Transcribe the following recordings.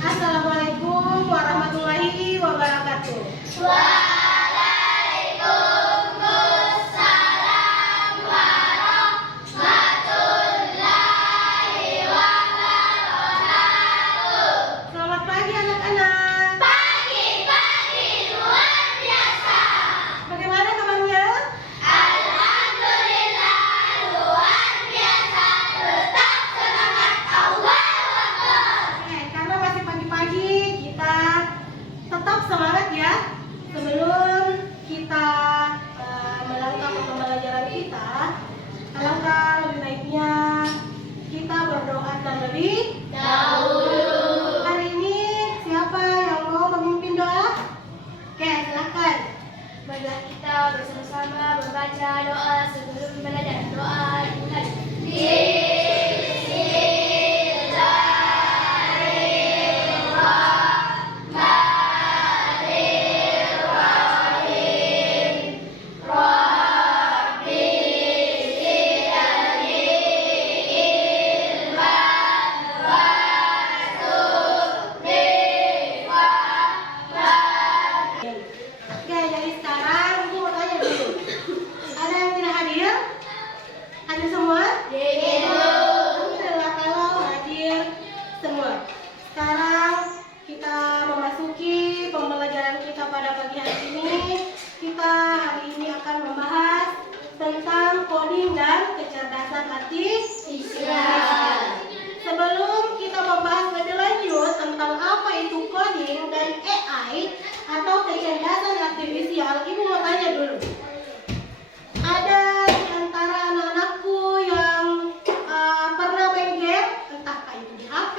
Assalamualaikum warahmatullahi wabarakatuh. Waalaikumsalam warahmatullahi wabarakatuh. Selamat pagi anak-anak. Pagi luar biasa. Bagaimana kabarnya? Alhamdulillah luar biasa. Tetap semangat. Allahu Akbar. Karena masih pagi-pagi, kita tetap semangat ya. Sebelum kita melangkah ke pembelajaran kita, alangkah lebih baiknya kita berdoa terlebih Dahulu. Hari ini siapa yang mau memimpin doa? Oke, silakan. Marilah kita bersama-sama membaca doa sebelum belajar. Doa dimulai. Oke, jadi sekarang ibu mau tanya dulu. Ada yang tidak hadir? Hadir semua? Alhamdulillah kalau hadir semua. Sekarang kita memasuki pembelajaran kita pada pagi hari ini. Kita hari ini akan membahas tentang coding dan kecerdasan artifisial. Sebelum kita membahas lebih lanjut tentang apa itu coding dan AI atau kecerdasan artifisial, ibu mau tanya dulu. Ada di antara anak-anakku yang pernah main game, entahkah itu di HP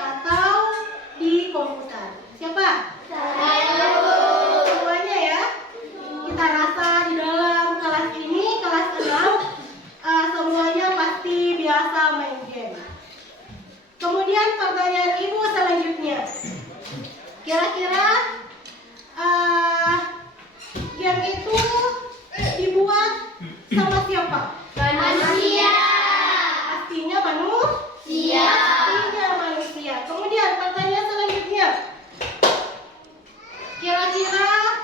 atau di komputer? Siapa? Semuanya ya. Kita rasa di dalam kelas ini, kelas 6, semuanya pasti biasa main game. Kemudian pertanyaan ibu selanjutnya, kira-kira game itu dibuat sama siapa? Manusia. Pastinya manusia. Pastinya manusia. Kemudian pertanyaan selanjutnya, kira-kira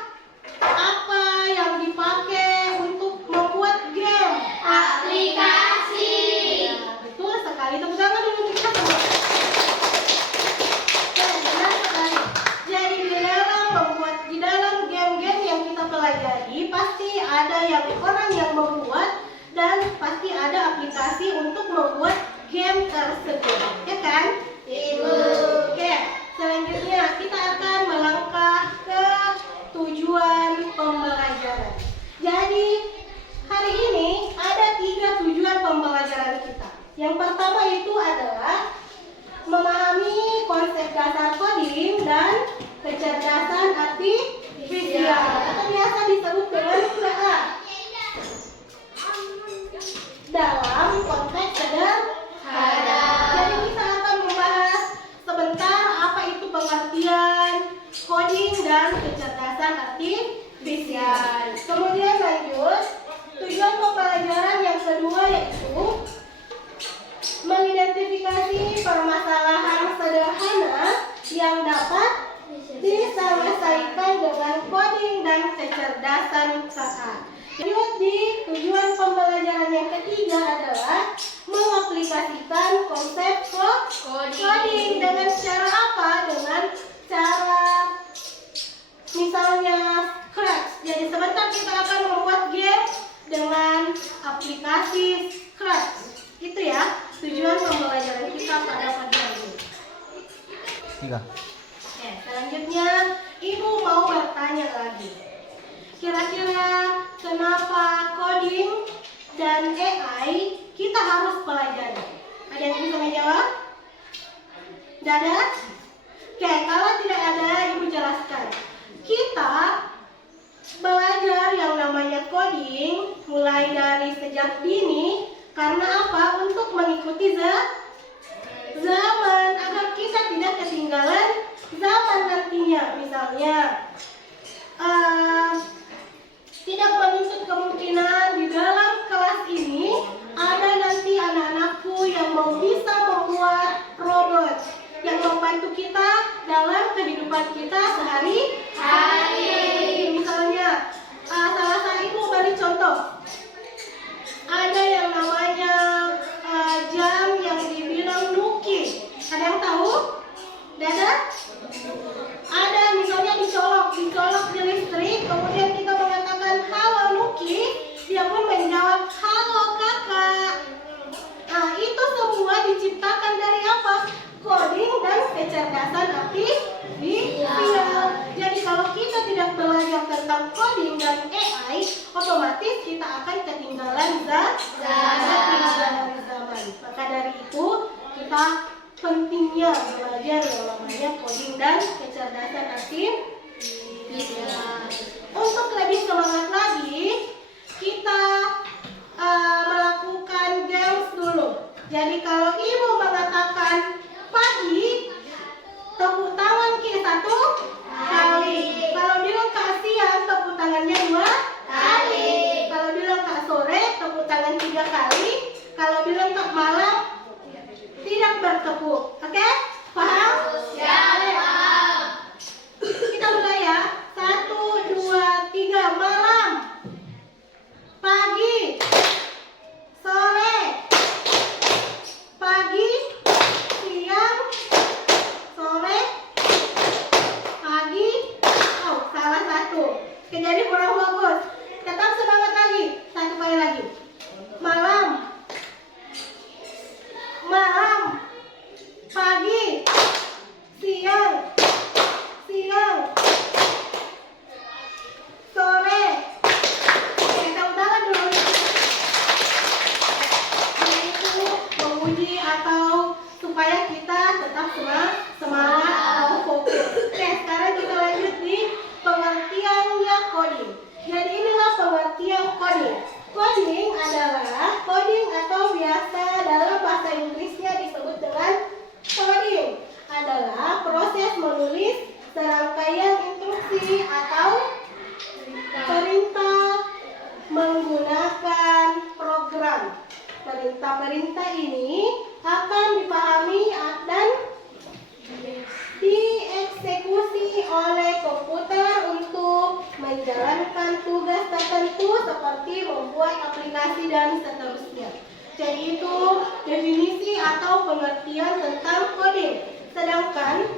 apa yang dipakai untuk membuat game? Aplikasi. Nah, betul sekali. Tepuk tangan dulu kita semua. Ya, benar sekali. Jadi di dalam game-game yang kita pelajari pasti ada yang orang yang membuat dan pasti ada aplikasi untuk membuat game tersebut, ya kan? Ibu. Oke, selanjutnya kita akan melangkah ke tujuan pembelajaran. Jadi hari ini ada 3 tujuan pembelajaran kita. Yang pertama itu adalah memahami konsep dasar coding dan kecerdasan artifisial atau biasa disebut dengan CA. Dalam konteks sederhana. Jadi kita akan membahas sebentar apa itu pengertian coding dan kecerdasan artifisial. Kemudian lanjut, tujuan pembelajaran yang kedua yaitu mengidentifikasi permasalahan sederhana yang dapat diselesaikan dengan coding dan kecerdasan CA. Lanjut, di tujuan pembelajaran yang ketiga adalah mengaplikasikan konsep coding dengan cara apa? Dengan cara misalnya Scratch. Jadi sebentar kita akan membuat game dengan aplikasi Scratch. Itu ya tujuan pembelajaran kita pada pagi hari ini. 3. Oke, selanjutnya ibu mau bertanya lagi. Kira-kira kenapa coding dan AI kita harus pelajari? Ada yang bisa menjawab? Tidak ada? Oke, kalau tidak ada, ibu jelaskan. Kita belajar yang namanya coding mulai dari sejak dini karena apa? Untuk mengikuti zaman agar kita tidak ketinggalan zaman nantinya. Misalnya tidak menutup kemungkinan di dalam kelas ini ada nanti anak-anakku yang mau bisa membuat robot yang membantu kita dalam kehidupan kita sehari-hari. Misalnya, salah satu ibu beri contoh. Ada yang namanya jam yang dibilang nuki. Ada yang tahu? Ada? Ada misalnya dicolok di listrik, kemudian kita mengatakan halo Nuki, dia pun menjawab halo kakak. Nah, itu semua diciptakan dari apa? Coding dan kecerdasan artifisial. Jadi kalau kita tidak belajar tentang coding dan AI, otomatis kita akan ketinggalan zaman. Maka dari itu kita pentingnya belajar yang namanya coding dan kecerdasan artifisial. Untuk lebih semangat lagi, kita melakukan games dulu. Jadi kalau ibu mengatakan pagi, tepuk tangan satu kali. Kalau bilang kasihan, tepuk tangannya 2 kali. Kalau bilang kak sore, tepuk tangan 3 kali. Kalau bilang kak malam, tidak bertepuk. Oke? Paham? Siap. Kita mulai ya. 1, 2, 3. Malam, pagi, sore, pagi, siang, sore, pagi. Oh, salah satu. Oke, jadi kurang bagus. Tetap semangat lagi. Satu kali lagi. Malam, pagi, siang, sore. Kita udahan dulu. Ini itu menguji atau supaya kita tetap semangat atau fokus. Oke, sekarang kita lanjut di pengertiannya coding. Jadi inilah pengertian coding. Coding adalah coding atau biasa dalam bahasa Inggrisnya disebut dengan coding adalah proses menulis serangkaian instruksi atau perintah menggunakan program. Perintah-perintah ini akan dipahami dan dieksekusi oleh komputer untuk menjalankan tugas tertentu seperti membuat aplikasi dan seterusnya. Jadi itu definisi atau pengertian tentang coding. Sedangkan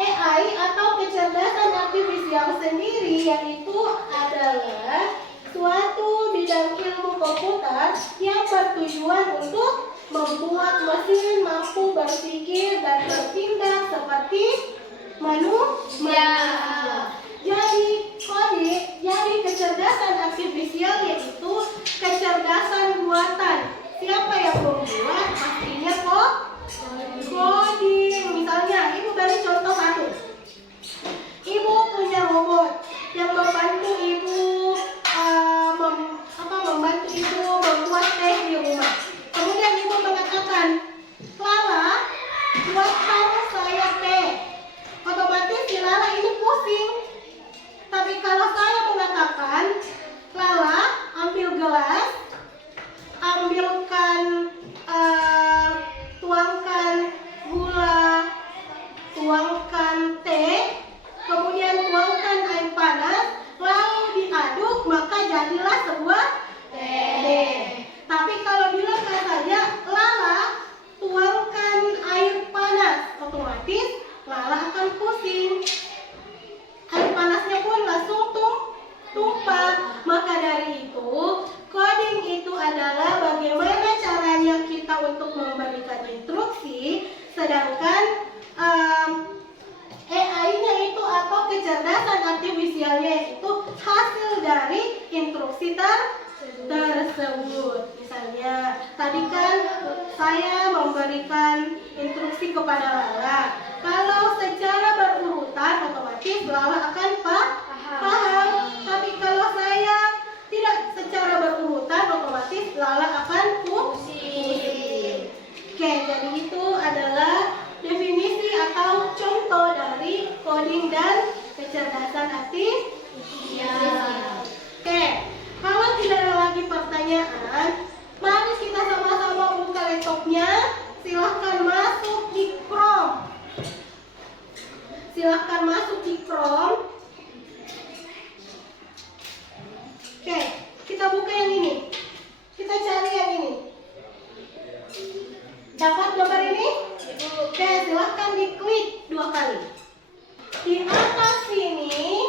AI atau kecerdasan artifisial sendiri yaitu adalah suatu bidang ilmu komputer yang bertujuan untuk membuat mesin mampu berpikir dan bertindak seperti manusia. Jadi coding, jadi kecerdasan artifisial yaitu kecerdasan buatan. Siapa yang membuat? Pastinya coding. Misalnya, ibu beri contoh satu. Ibu punya robot yang membantu ibu membantu ibu membuat teh di rumah. Kemudian ibu mengatakan, Lala, buatkan saya teh. Otomatis si Lala ini pusing. Tapi kalau saya mengatakan, Lala, ambil gelas, ambilkan, tuangkan gula, tuangkan teh, kemudian tuangkan air panas, lalu diaduk, maka jadilah sebuah teh. Tapi kalau bilangkan saja, Lala, tuangkan air panas, otomatis Lala akan pusing. Air panasnya pun langsung tumpah. Maka dari itu, coding itu adalah bagaimana caranya kita untuk memberikan instruksi, sedangkan AI-nya itu atau kecerdasan artifisialnya itu hasil dari instruksi tersebut. Misalnya, tadi kan saya memberikan instruksi kepada Lala. Kalau secara berurutan, otomatis Lala akan paham. Tapi kalau saya tidak secara berurutan, otomatis Lala akan pusing. Oke, jadi itu adalah definisi atau contoh dari coding dan kecerdasan artifisial. Oke, kalau tidak ada lagi pertanyaan, mari kita sama-sama buka laptopnya. Silahkan masuk di Chrome. kali. Di atas sini,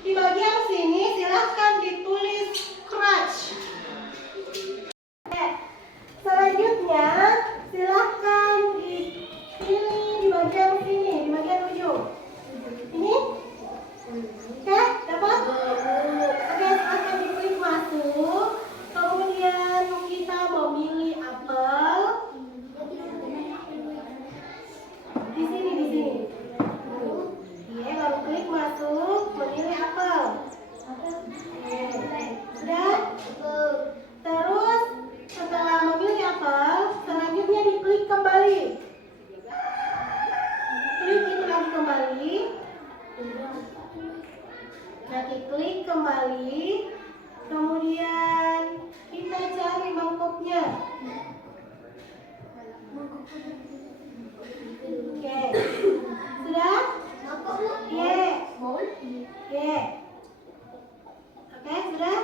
di bagian sini silahkan ditulis scratch. Selanjutnya silahkan dipilih di bagian sini, di bagian ujung. Ini, oke, dapat? Oke, silahkan diklik masuk. Kemudian kita memilih apel. Di sini, di sini. Oke, lalu klik masuk, memilih apel. Oke, sudah? Terus setelah memilih apel, selanjutnya diklik kembali. Klik itu lagi kembali. Nanti klik kembali. Kemudian kita cari mangkoknya. Oke, sudah? Ye. Ye. Oke, sudah?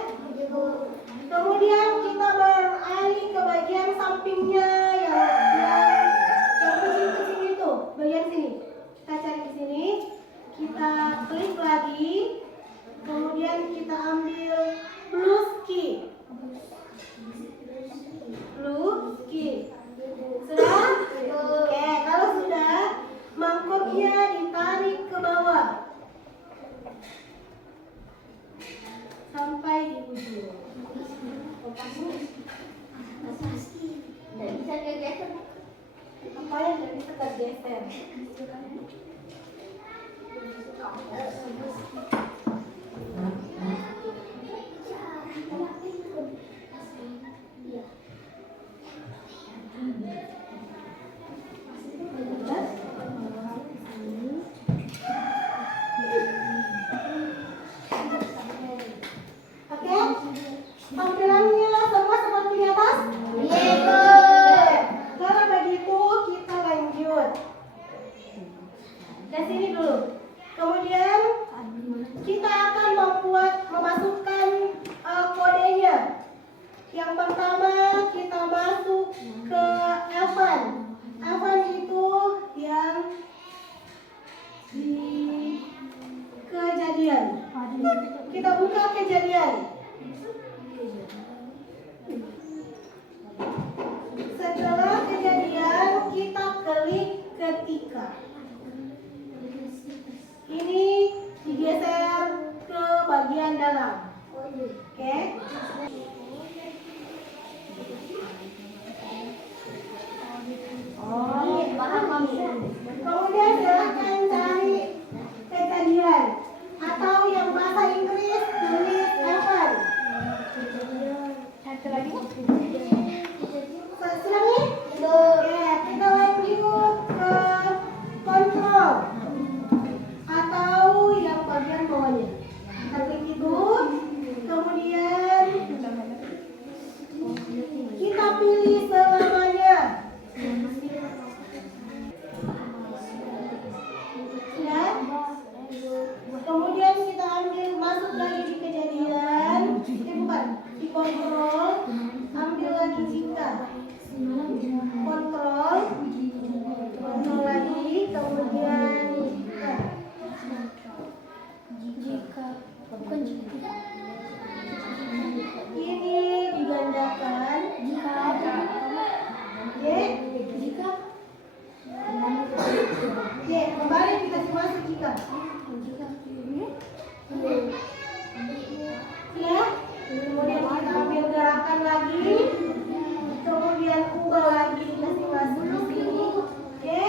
Kemudian kita beralih ke bagian sampingnya yang kecil-kecil itu, bagian sini. Kita cari di sini, kita klik lagi, kemudian kita ambil plus key. Plus key. Sudah? Oke, kalau sudah, mangkoknya ditarik ke bawah sampai di ujung. Apa yang tidak bisa tergeser? Oke, tampilannya semua seperti di atas? Kalau begitu kita lanjut ke sini dulu. Kemudian kita akan memasukkan kodenya. Yang pertama kita masuk ke Evan. Evan itu yang di kejadian. Kita buka kejadian. Setelah kejadian kita klik ketika. Ini digeser ke bagian dalam. Oke. Kemudian silakan cari kejadian atau yang bahasa Inggris tulis Evan. Satu lagi. Sudah nih? Oke, kita lanjut ke kontrol atau yang bagian bawahnya. Kita klik itu, kemudian kita pilih selamanya. Sudah? Kemudian kita ambil masuk lagi di kejadian. Bukan, di kontrol. Ambil lagi jika. Kontrol lagi, kemudian jika ini digandakan. Kembali kita masuk jika. Ya, kemudian kita ambil gerakan lagi, kemudian ubah lagi dikasih masuk di sini. Oke.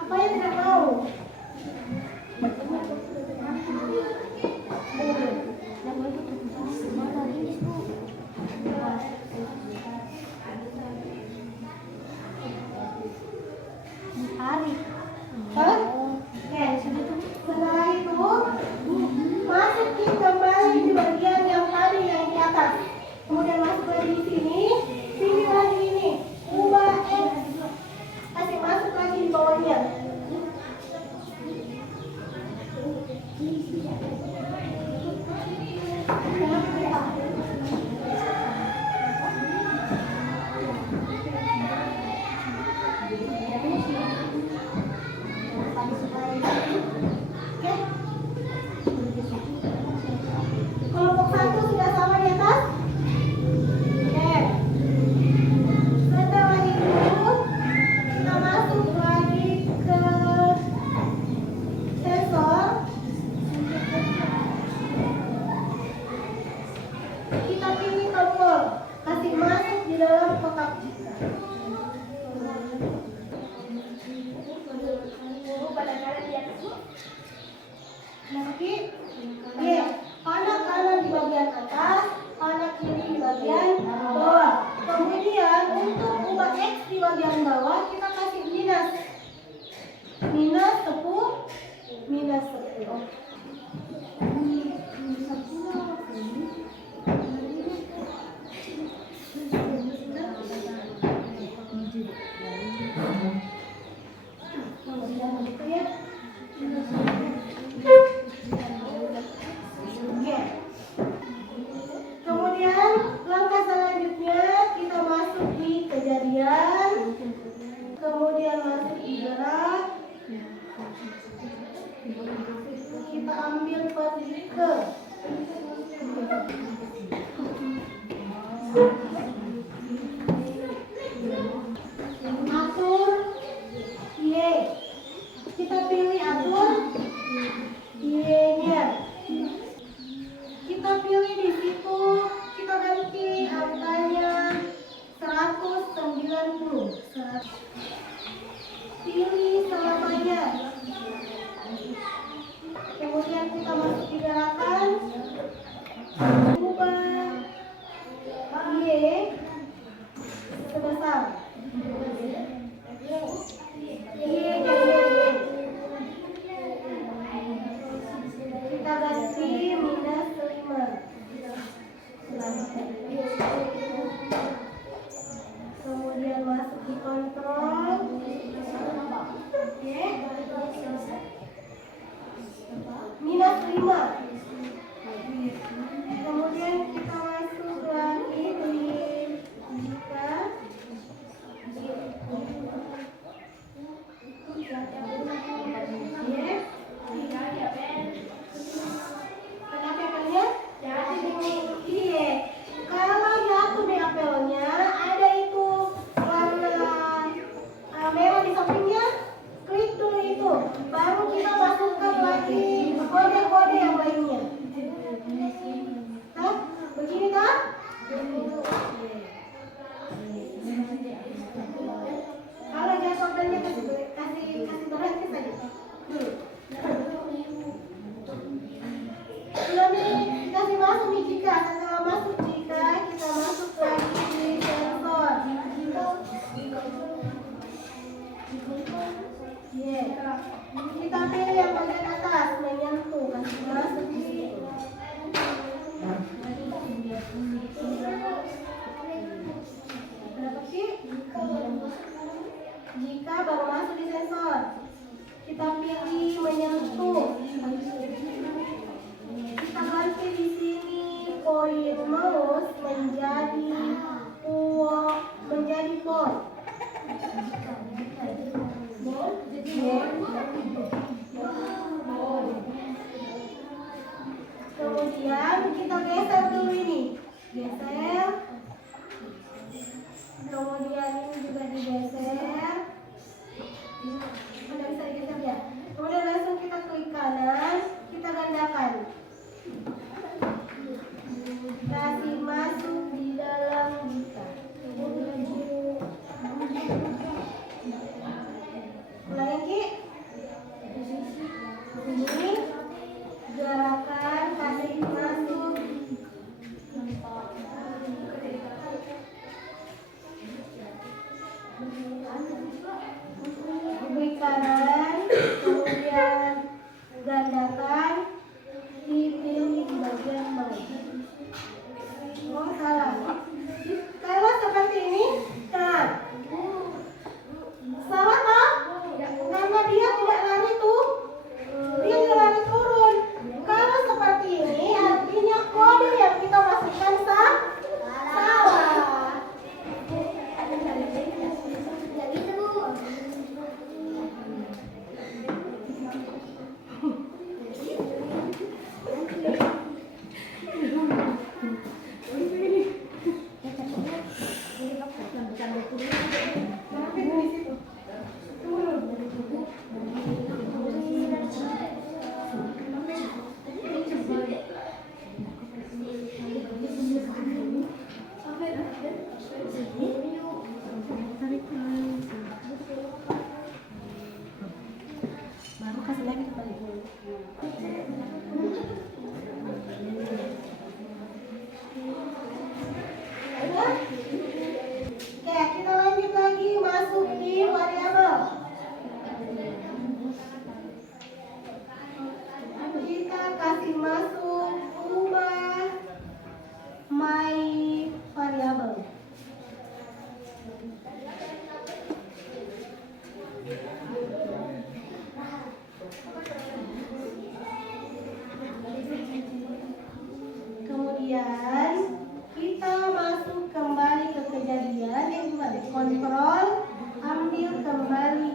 Apa yang tidak mau? Hari. Oke, setelah itu masukin kembali di bagian yang tadi yang di atas. Kemudian masuk lagi di sini, pilih lagi ini, ubah X, kasih masuk lagi di bawahnya. masuk di gerak, kita ambil ke atur Y, kita pilih atur Y-nya, kita pilih di situ, kita ganti angkanya 190, pilih selamanya, kemudian kita masuk di gerakan, ubah Y sebesar kita ganti -5. Kemudian masuk di kontrol, -5. Kemudian kita masuk lagi di jika, kenapa apelnya? Iya. Kalau jatuh di apelnya ada itu warna merah di sampingnya, klik dulu itu, baru kita masukkan lagi kode-kode yang lainnya. Nah, begini kan? Kalau jatuh apelnya kasih berhenti saja. Belum dikasih masuk nih jika, setelah masuk jika kita masuk lagi di sensor. Kita pilih yang bagian atas menyentuh, kasih masuk di situ. Berapa sih? Jika baru masuk di sensor, kita pilih menyentuh. Kita ganti di sini poin mouse menjadi port. Kemudian kita geser dulu ini, geser. Kemudian ini juga digeser. Sudah bisa digeser ya. Kemudian langsung kita klik kanan, kita gandakan. Kasih masuk di dalam jika. Ulangi ini gerakan kasih masuk. Klik kanan, kemudian gandakan, dipilih di bagian bawah. Oh salah. Kalau seperti ini, nah, salah toh? Karena dia tidak lari tuh, dia tidak lari turun. Kalau seperti ini, artinya kode yang kita masukkan salah. Baru kasih lagi kembali. Oke, kita lanjut lagi masuk di variabel. Kita kasih masuk ubah my variable. Kemudian kita masuk kembali ke kejadian, kontrol, ambil kembali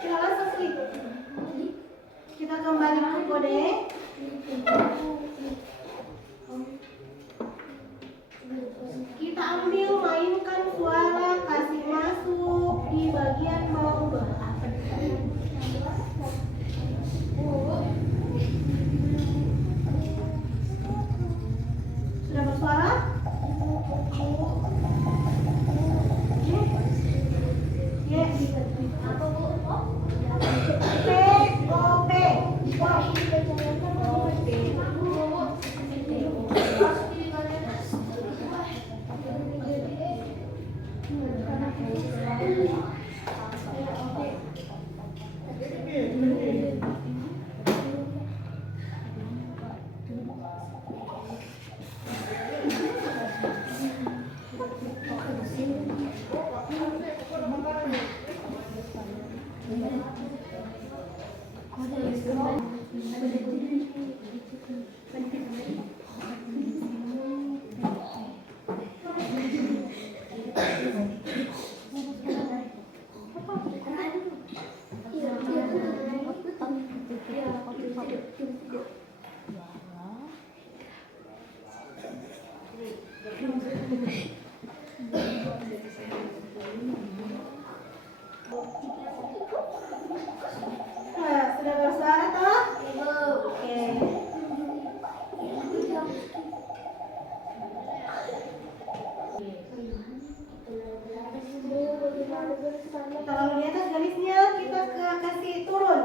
Kita langsung klik. Kita kembali ke kode. Kita ambil mainkan suara kasih masuk di bagian bawah. Sudah bersuara? Nah, sudah bersuara toh? Oke. Kalau di atas garisnya kita kasih turun.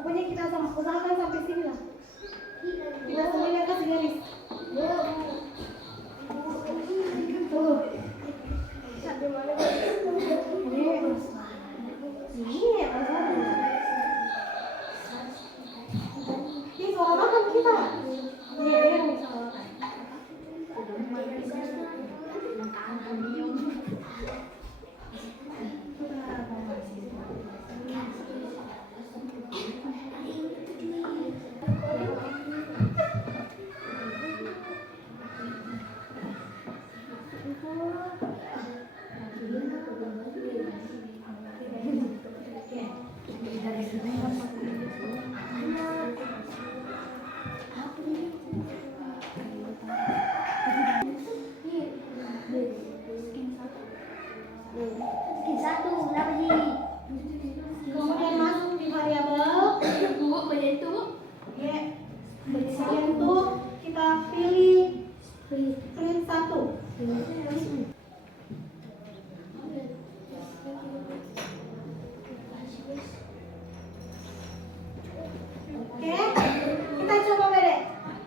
Pokoknya kita usahakan sampai sini lah. Kita semuanya kasih garis. Tuh. Ini ya ini soal makan kita. Ini yang soal kemudian masuk di variabel bagian itu kita pilih print 1. Oke, kita coba beda.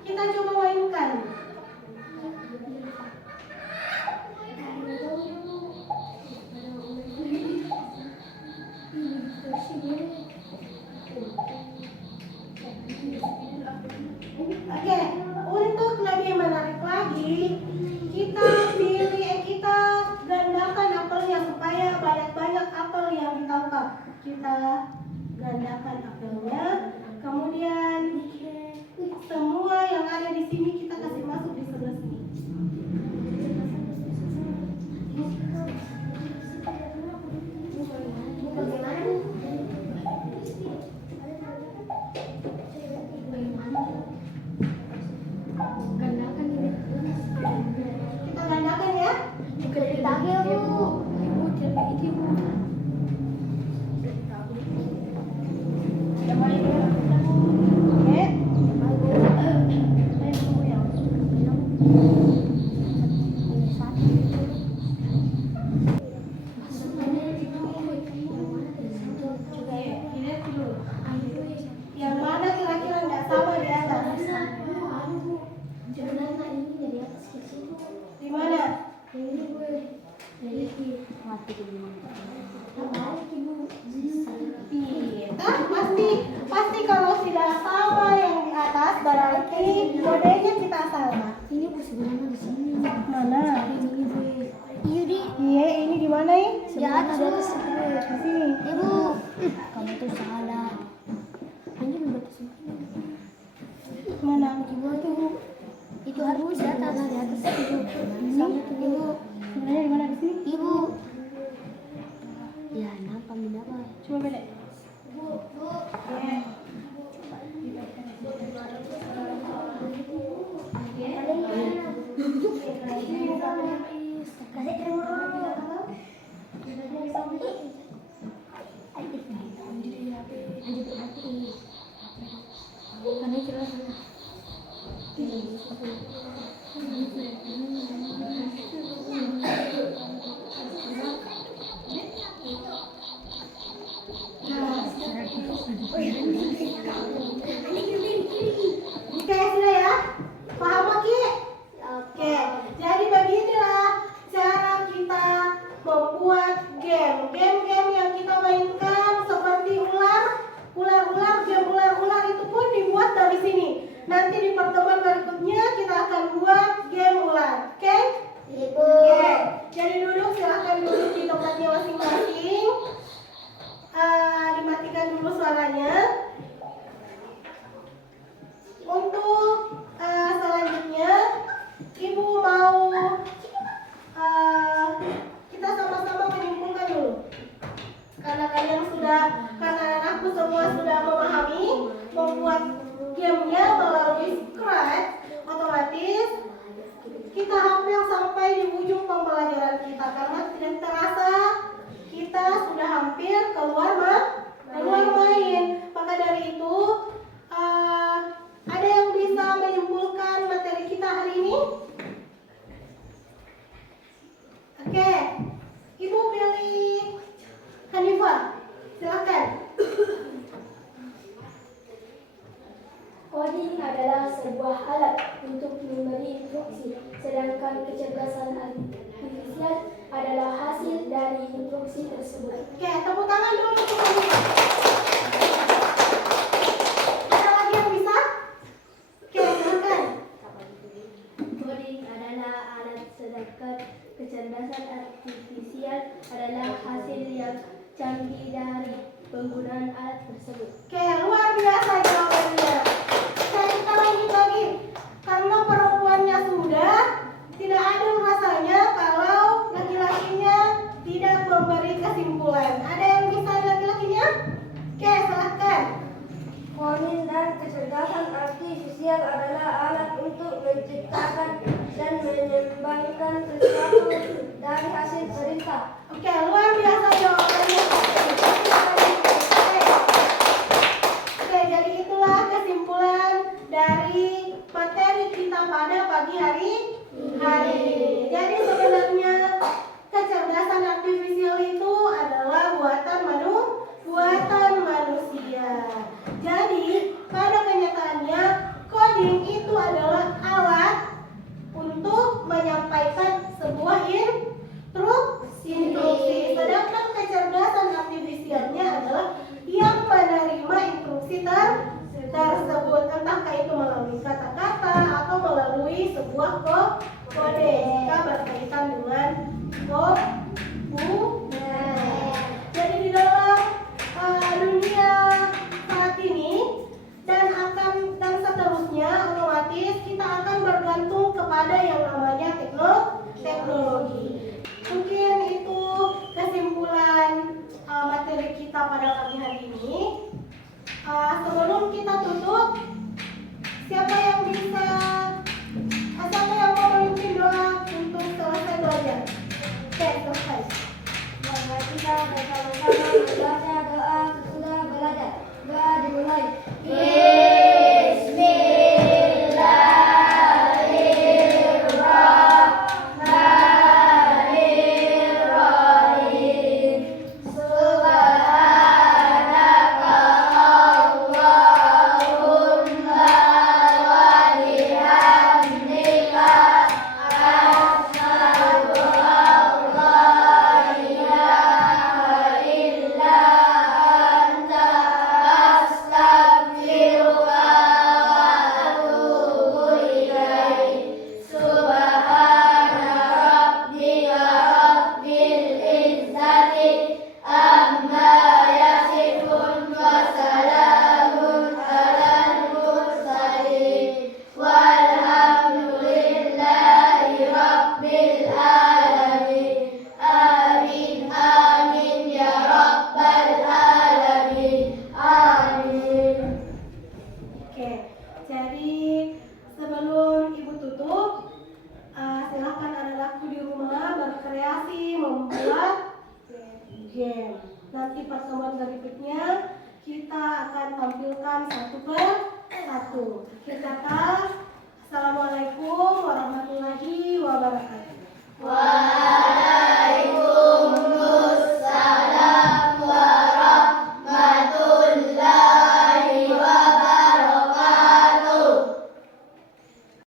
Kita coba mainkan. Oke, untuk lebih menarik lagi, kita gandakan apelnya supaya banyak-banyak apel yang ditangkap. Kita gandakan apelnya, kemudian semua yang ada di sini kita kasih masuk di sebelah sini. Kita gandakan ya. Oke. Iya, pasti kalau tidak sama yang di atas berarti kodenya kita salah. Ini aku sebenarnya di sini. Mana? Iya di. Iya, ini di mana ya? Di atas Di sini. Ibu, kamu tuh salah. Ini membuat sini. Mana? Ibu tuh itu harus di atas ibu. Sama tuh ibu. Sebenarnya di mana di sini? Ibu. Ya, nampak apa? Coba beda. Oke, sudah ya? Paham lagi? Oke, jadi beginilah cara kita membuat game. Game-game yang kita mainkan seperti ular-ular, game ular-ular itu pun dibuat dari sini. Nanti di pertemuan berikutnya kita akan buat game ular. Oke? Ibu. Oke, jadi duduk, silahkan duduk di tempatnya masing-masing. Dimatikan dulu suaranya. Untuk selanjutnya, Ibu mau kita sama-sama menyimpulkan dulu. Karena anakku semua sudah memahami membuat gamenya melalui Scratch, otomatis kita hampir sampai di ujung pembelajaran kita karena tidak terasa kita sudah hampir keluar main. Maka dari itu ada yang bisa menyimpulkan materi kita hari ini? Oke, Ibu pilih Hanifah, silakan. Coding adalah sebuah alat untuk memberi instruksi, sedangkan kecerdasan artifisial adalah hasil dari instruksi tersebut. Oke, tepuk tangan dulu untuk Hanifah. Ada lagi yang bisa? Oke, silakan. Coding adalah alat, sedangkan kecerdasan artifisial adalah hasil yang canggih dari penggunaan alat tersebut. Oke, luar biasa jawabannya. Kita lanjut lagi. Karena perempuannya sudah, tidak adil rasanya kalau laki-lakinya tidak memberi kesimpulan. Ada yang bisa laki-lakinya? Oke, silahkan. Coding dan kecerdasan artifisial adalah alat untuk menciptakan dan mengembangkan sesuatu dari hasil perintah. Oke, luar biasa jawabannya. Oke, jadi itulah kesimpulan dari materi kita pada pagi hari ini. Jadi sebenarnya kecerdasan artifisial itu adalah buatan manusia. Jadi pada kenyataannya coding itu adalah alat untuk menyampaikan sebuah instruksi. Sedangkan kecerdasan artifisialnya adalah yang menerima instruksi tersebut, entahkah itu melalui kata-kata atau melalui sebuah kode jika berkaitan dengan komputer. Jadi di dalam dunia saat ini dan seterusnya otomatis kita akan bergantung kepada yang namanya teknologi. Mungkin itu kesimpulan materi kita pada pagi hari ini. Sebelum kita tutup, siapa yang mau memimpin doa untuk selesai belajar? Oke, selesai. Mari kita bersama-sama membaca doa sesudah belajar. Doa dimulai. Bismillahirrahmanirrahim. Nanti pertemuan berikutnya kita akan tampilkan satu per satu. Akhir kata, Assalamualaikum warahmatullahi wabarakatuh.